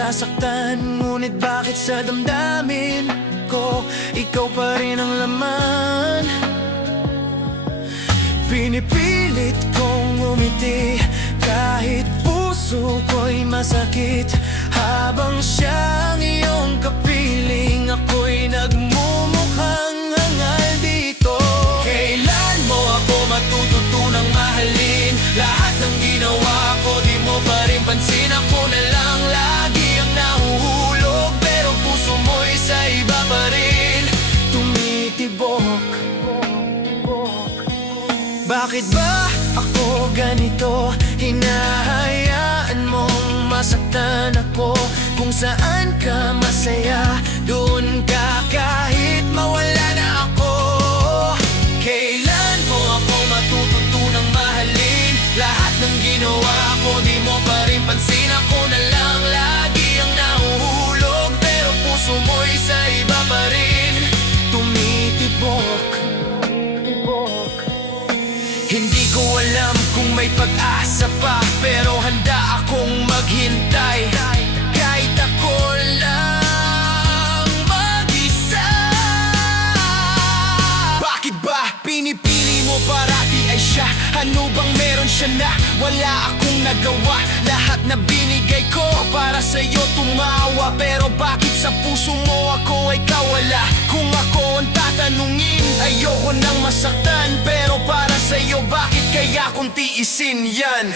nasasaktan, ngunit bakit sa damdamin ko ikaw pa rin ang laman? Pinipilit kong umiti kahit puso ko'y masakit. Habang siyang iyong kapiling, ako'y nagmumukhang hangal dito. Kailan mo ako matututunang mahalin? Lahat ng ginawa ko di mo pa rin pansin. Ako na lang lagi ang nahuhulog, pero puso mo'y sa iba pa rin tumitibok. Bakit ba ako ganito? Hinahayaan mong masaktan ako. Kung saan ka masaya, doon ka kahit mawala na ako. Kailan mo ako matututunang mahalin? Lahat ng ginawa ko di mo pa rin pansin. Ako na lang lagi ang nahuhulog, pero puso mo'y sa iba pa rin tumitibok. Hindi ko alam kung may pag-asa pa, pero handa akong maghintay. Kahit ako lang mag-isa. Bakit ba pinipili mo parati ay siya? Ano bang meron siya na wala akong nagawa? Lahat na binigay ko para sa'yo tumawa, pero bakit sa puso mo ako ay kawala? Kung ako ang tatanungin, ayoko nang masaktan, pero para sa'yo bakit kaya kung tiisin yan?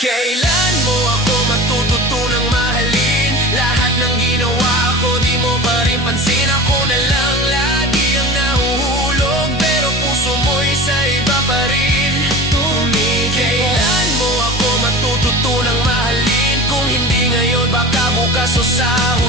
Kailan mo ako matututunang mahalin? Lahat ng ginawa ko di mo pa rin pansin. Ako na lang lagi ang nahuhulog, pero puso mo'y sa iba pa rin tumigil. Kailan mo ako matututunang mahalin? Kung hindi ngayon, baka bukas o sa huli.